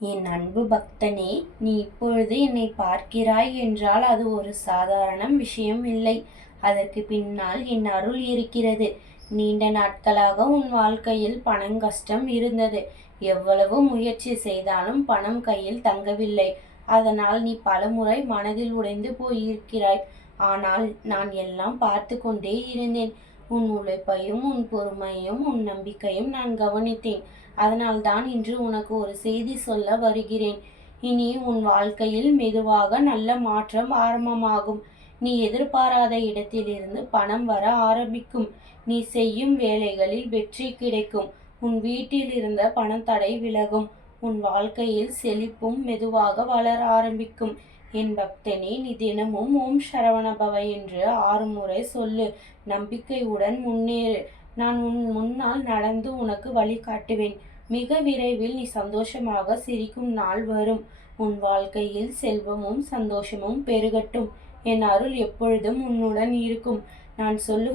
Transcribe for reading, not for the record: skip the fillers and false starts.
என் அன்பு பக்தனே, நீ இப்பொழுது என்னை பார்க்கிறாய் என்றால் அது ஒரு சாதாரண விஷயம் இல்லை. அதற்கு பின்னால் என் அருள் இருக்கிறது. நீண்ட நாட்களாக உன் வாழ்க்கையில் பணங்கஷ்டம் இருந்தது. எவ்வளவு முயற்சி செய்தாலும் பணம் கையில் தங்கவில்லை. அதனால் நீ பலமுறை மனதில் உடைந்து போயிருக்கிறாய். ஆனால் நான் எல்லாம் பார்த்து கொண்டே இருந்தேன். உன் உழைப்பையும் உன் பொறுமையும் உன் நம்பிக்கையும் நான் கவனித்தேன். அதனால்தான் இன்று உனக்கு ஒரு செய்தி சொல்ல வருகிறேன். இனி உன் வாழ்க்கையில் மெதுவாக நல்ல மாற்றம் ஆரம்பமாகும். நீ எதிர்பாராத இடத்திலிருந்து பணம் வர ஆரம்பிக்கும். நீ செய்யும் வேலைகளில் வெற்றி கிடைக்கும். உன் வீட்டில் இருந்த பணத்தடை விலகும். உன் வாழ்க்கையில் செழிப்பும் மெதுவாக வளர ஆரம்பிக்கும். என் பக்தனே, நீ தினமும் ஓம் சரவணபவ என்று 6 முறை சொல்லு. நம்பிக்கையுடன் முன்னேறு. நான் உன் முன்னால் நடந்து உனக்கு வழிகாட்டுவேன். மிக விரைவில் நீ சந்தோஷமாக சிரிக்கும் நாள் வரும். உன் வாழ்க்கையில் செல்வமும் சந்தோஷமும் பெருகட்டும். என் அருள் எப்பொழுதும் உன்னுடன் இருக்கும். நான் சொல்லுவ